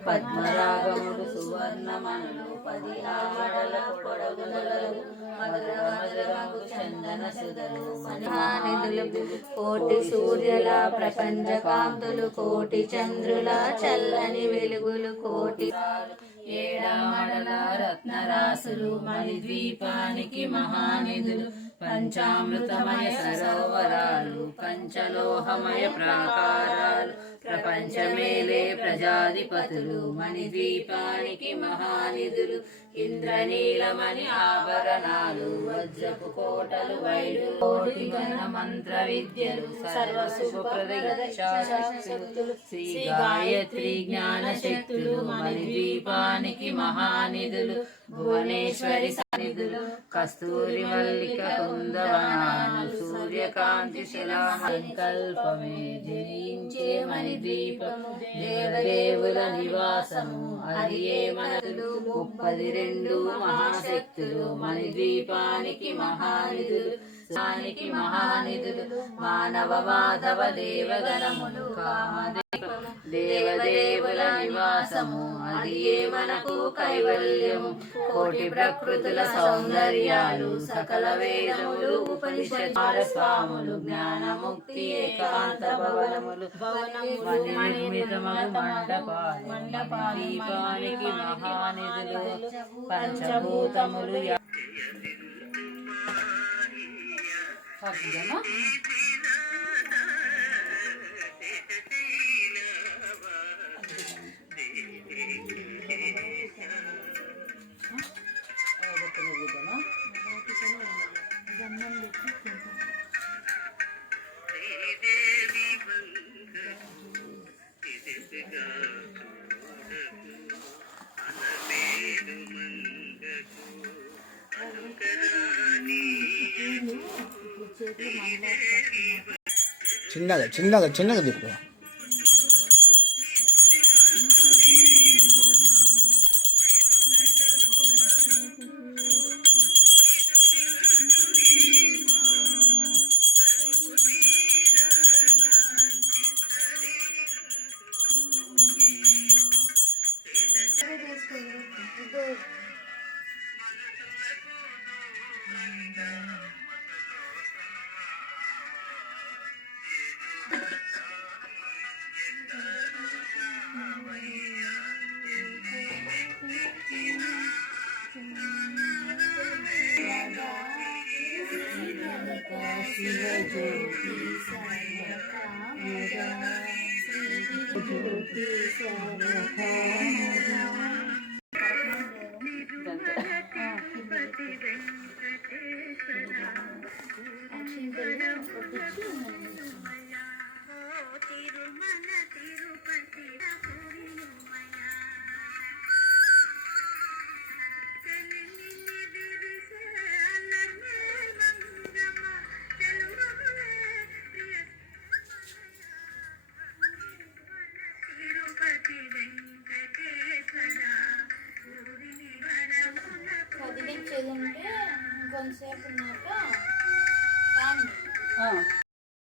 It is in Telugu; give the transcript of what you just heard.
పద్మరాగములు సువర్ణమణులు 10 ఆమడల పొడవునగలు మధుర మధురము చందన సుధలు మహానిధులు కోటి సూర్యుల ప్రపంచ కాంతులు కోటి చంద్రుల చల్లని వెలుగులు కోటి ఏడామడల రత్నరాసులు మణిద్వీపానికి మహానిధులు పంచామృతమయ సరోవరాలు పంచలోహమయ ప్రాకారాలు ప్రపంచమేలే ప్రజాధిపతులు మణిద్వీపానికి మహానిధులు ఇంద్రనీలమణి ఆభరణాలు వజ్రపు కోటలు వైడూటి గణ మంత్ర విద్యలు సర్వశుభప్రదశక్తులు శ్రీ గాయత్రి జ్ఞాన శక్తులు మణిద్వీపానికి మహానిధులు భువనేశ్వరి సన్నిధులు కస్తూరి మల్లిక కుందవనాలు సూర్యకాంతి శిలా సంకల్పమే జయించే మణిద్వీపము దేవదేవుల నివాసము అది ఏ మనలు 32 మహాశక్తులు మణిద్వీపానికి మహానిధులు మహానిధులు మానవ మాధవ దేవగణములు దేవదేవుల నివాసము అది ఏ మనకు కైవల్యము కోటి ప్రకృతుల సౌందర్యాలు సకల వేదములు ఉపనిషత్తుల స్వాములు జ్ఞానముక్తి ఏకాంత భవనములు నిర్మితమగు మండపాలు దీపానికి మహానిధులు పంచభూతములు చిన్నగా చిన్నగా చిన్నగా దిక్కు కొంతసేపు ఉన్నాక